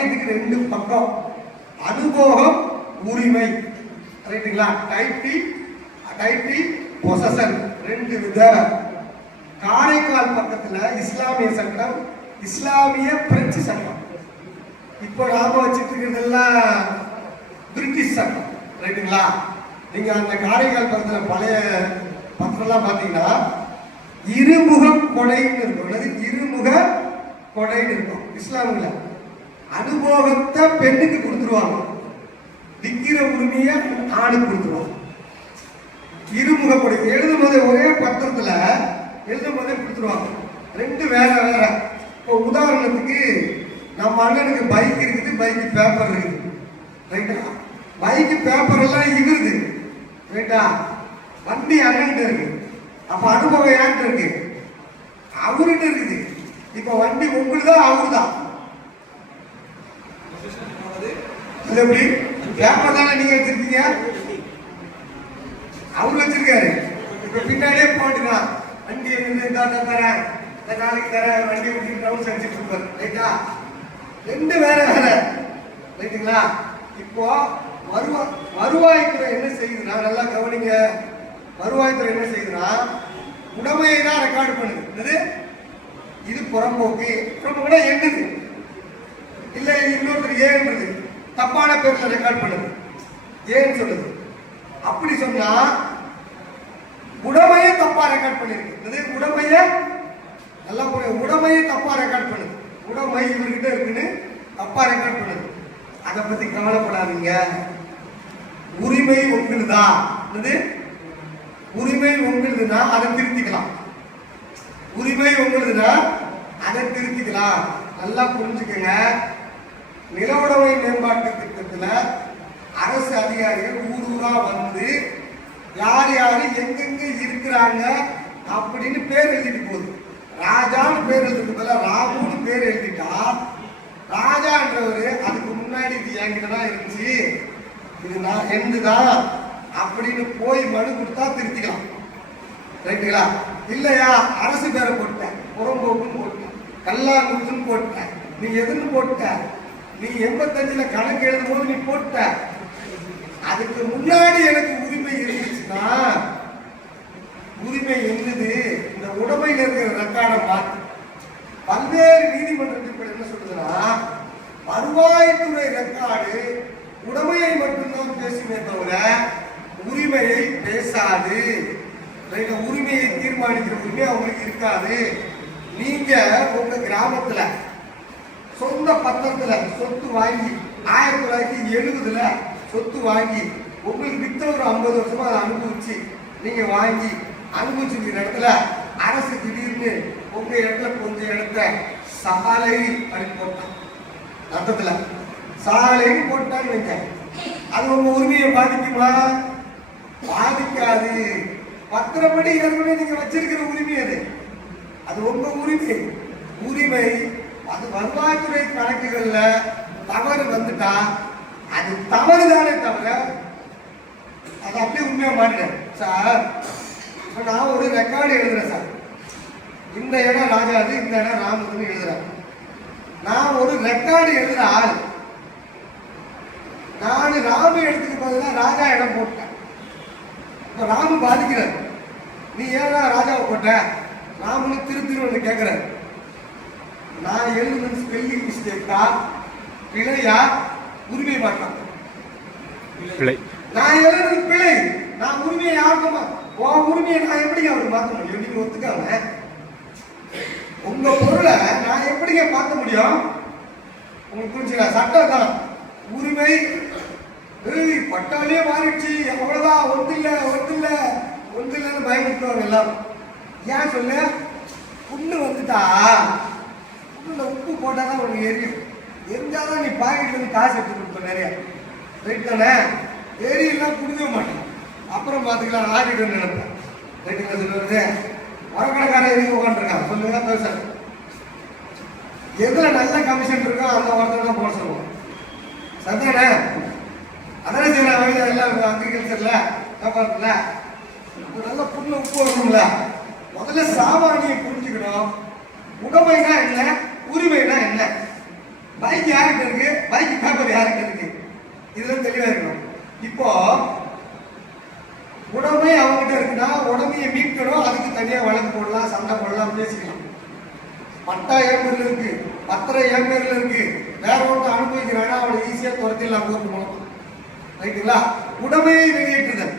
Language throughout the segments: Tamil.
நாணயத்துக்கு ரெண்டு பக்கம் அனுபவம் உரிமை. ரைட்டுங்களா டைட்டி டைட்டி பொசசன் ரெண்டு வித காரைக்கால் பக்கத்தில் இஸ்லாமிய சட்டம் இஸ்லாமிய பிரெஞ்சு சட்டம் இப்போ நாம வச்சுட்டு இருக்கிறதெல்லாம் பிரிட்டிஷ் சட்டம் ரைட்டுங்களா நீங்கள் அந்த காரைக்கால் பக்கத்தில் பழைய பத்திரம்லாம் பார்த்தீங்கன்னா இருமுக கொடைன்னு இருக்கும். அல்லது இருமுக கொடைன்னு இருக்கும். இஸ்லாமில். அனுபவத்தை பெண்ணுக்கு கொடுத்துருவாங்க. விக்கிற உரிமையை ஆணுக்கு கொடுத்துருவாங்க. இருமுகப்படி கொடை எழுதும் போது ஒரே பத்திரத்துல எழுதும் போதே கொடுத்துருவாங்க. ரெண்டு வேற வேற. இப்போ உதாரணத்துக்கு நம்ம அண்ணனுக்கு பைக் இருக்குது பைக்கு பேப்பர் இருக்குது. ரைட்டா பைக்கு பேப்பர் எல்லாம் இருக்குது ரைட்டா வண்டி அண்ணன் இருக்கு. அப்ப அனுபவம் யார்கிட்ட இருக்கு? அவர்கிட்ட இருக்குது. இப்ப வண்டி உங்களுதா அவருதான் அது எப்படி? பேப்பர் தானே நீங்க வச்சிருக்கீங்க? அவர் வச்சிருக்காரு. இப்ப பின்னாடியே போட்டுக்கலாம் வண்டி இருந்து இந்த தரேன். இந்த நாளைக்கு தரேன். வண்டி விட்டு ரவுண்ட்ஸ் அடிச்சுட்டு இருப்பார். ரைட்டா? ரெண்டு வேற வேற. ரைட்டுங்களா? இப்போ வருவா வருவாய்த்துறை என்ன செய்யுதுன்னா நல்லா கவனிங்க. வருவாய்த்துறை என்ன செய்யுதுன்னா உடமையை தான் ரெக்கார்டு பண்ணுது. என்னது? இது புறம்போக்கு. புறம்போக்குனா என்னது? இல்ல இன்னொருத்தர் ஏன்றது தப்பான பேர்ல ரெக்கார்ட் பண்ணுது. ஏன்னு சொல்லுது. அப்படி சொன்னா உடமையே தப்பா ரெக்கார்ட் பண்ணிருக்கு. உடமைய? நல்லா புரிய உடமையே தப்பா ரெக்கார்ட் பண்ணுது. உடமை இவர்கிட்ட இருக்குன்னு தப்பா ரெக்கார்ட் பண்ணுது. அதை பத்தி கவலைப்படாதீங்க. உரிமை உங்களுதா? என்னது? உரிமை ஒங்குதுன்னா அதை திருத்திக்கலாம். உரிமை உங்களுதுன்னா அதை திருத்திக்கலாம். நல்லா புரிஞ்சுக்கங்க. நில மேம்பாட்டு திட்டத்துல அரசு அதிகாரிகள் ஊர் ஊரா வந்து யார் யாரு எங்கெங்க இருக்கிறாங்க அப்படின்னு பேர் எழுதிட்டு போகுது. ராஜான்னு பேர் எழுதிட்டு பதிலா ராமுன்னு பேர் எழுதிட்டா ராஜான்றவர் அதுக்கு முன்னாடி இது என்கிட்ட தான் இருந்துச்சு. இது நான் என்னதுதான் அப்படின்னு போய் மனு கொடுத்தா திருத்திக்கலாம். ரைட்டுங்களா? இல்லையா? அரசு பேரை போட்டேன் புறம்போக்குன்னு போட்டேன் கல்லாங்குத்துன்னு போட்டேன் நீ எதுன்னு போட்ட நீ எண்பத்தஞ்சுல கணக்கு எழுதும் போது நீ போட்ட. அதுக்கு முன்னாடி எனக்கு உரிமை இருந்துச்சுன்னா உரிமை என்னது? இந்த உடமையில் இருக்கிற ரெக்கார்டை பார்த்து. பல்வேறு நீதிமன்றத்தில் இப்ப என்ன சொல்றதுன்னா வருவாய்த்துறை ரெக்கார்டு உடைமையை மட்டும்தான் பேசுமே தவிர உரிமையை பேசாது. உரிமையை தீர்மானிக்கிற உரிமை அவங்களுக்கு இருக்காது. நீங்க உங்க கிராமத்துல சொந்த பத்திரத்தில் சொத்து வாங்கி ஆயிரத்தி தொள்ளாயிரத்தி எழுபதுல சொத்து வாங்கி உங்களுக்கு வித்த ஒரு ஐம்பது வருஷமா அதை அனுபவிச்சு நீங்க வாங்கி அனுபவிச்சிருக்கிற இடத்துல அரசு திடீர்னு உங்க இடத்துல கொஞ்சம் இடத்த சாலை அப்படின்னு போட்டான். அர்த்தத்துல சாலைன்னு போட்டான்னு வைங்க. அது உங்க உரிமையை பாதிக்குமா? பாதிக்காது. பத்திரப்படி ஏற்கனவே நீங்க வச்சிருக்கிற உரிமை அது. அது உங்க உரிமை. உரிமை அது வருவாய்த்துறை கணக்குகளில் தவறு வந்துட்டா அது தவறுதானே தவிர அது அப்படியே உண்மையாக மாட்டேன் சார் இப்போ நான் ஒரு ரெக்கார்டு எழுதுறேன் சார். இந்த இடம் ராஜாது இந்த இடம் ராமதுன்னு எழுதுறேன் நான் ஒரு ரெக்கார்டு எழுதுற ஆள். நான் ராம இடத்துக்கு பதிலாக ராஜா இடம் போட்டேன். இப்போ ராமு பாதிக்கிறார். நீ ஏன்னா ராஜாவை போட்ட? ராமனு திரு திரு கேட்குறாரு நான் எழுதுனது ஸ்பெல்லிங் மிஸ்டேக்கா பிழையா? உரிமை மாட்டான் பிழை. நான் எழுதுறது பிழை. நான் உரிமையை யாருக்கும் உன் உரிமையை நான் எப்படி அவருக்கு மாற்ற முடியும்? நீங்க ஒத்துக்காம? உங்க பொருளை நான் எப்படிங்க மாற்ற முடியும்? உங்களுக்கு புரிஞ்சுங்களா சட்டம் தான் உரிமை ஏய் பட்டாலே மாறிடுச்சு. அவ்வளவுதான். ஒன்று இல்ல ஒன்று இல்ல ஒன்று இல்லைன்னு பயமுறுத்துவாங்க எல்லாம் ஏன் சொல்லு? புண்ணு வந்துட்டா. இந்த உப்பு போட்டால் தான் உனக்கு எரியும். எரிஞ்சாதான் நீ பாக்கெட்ல இருந்து காசு எடுத்து கொடுப்ப நிறையா. ரைட் தானே? எரியெல்லாம் குடிக்கவே மாட்டேன். அப்புறம் பார்த்துக்கலாம் ஆடிட்டு நினைப்பேன். ரைட்டுங்களா சொல்லுவது வரக்கடைக்காரன் எதுக்கு உட்காந்துருக்கான் சொல்லுங்க பேச எதில் நல்ல கமிஷன் இருக்கோ அந்த ஒருத்தர் தான் போட சொல்லுவோம் சரிதானே அதானே செய்யலாம் வகையில் எல்லாம் அக்ரிகல்ச்சரில் வியாபாரத்தில். நல்ல புண்ணு உப்பு வரணும்ல. முதல்ல சாமானியை புரிஞ்சுக்கணும். உடைமைனா என்ன? உரிமைனா என்ன? பைக் யாருக்கு இருக்கு? பைக் பேப்பர் யாருக்கு இருக்கு? இதுல தெளிவாக இருக்கணும். இப்போ உடமை அவங்ககிட்ட இருக்குன்னா உடமையை மீட்கணும். அதுக்கு தனியாக வழக்கு போடலாம் சண்டை போடலாம் பேசிக்கலாம். பட்டா என் பேர்ல இருக்கு. பத்திரம் என் பேர்ல இருக்கு. வேற ஒருத்தர் அனுபவிக்கிறானா அவளை ஈஸியாக துரத்திடலாம் கோர்ட்டு மூலம் ரைட்டுங்களா உடமையை வெளியேற்றுதல்.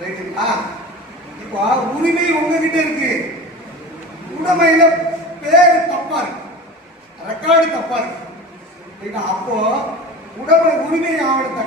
ரைட்டுங்களா இப்போ உரிமை உங்ககிட்ட இருக்கு. உடமையில பேரு தப்பா இருக்கு. ரெக்கார்டு தப்பா இருக்கு. அப்போ உடம்பு உரிமை ஆவணத்தை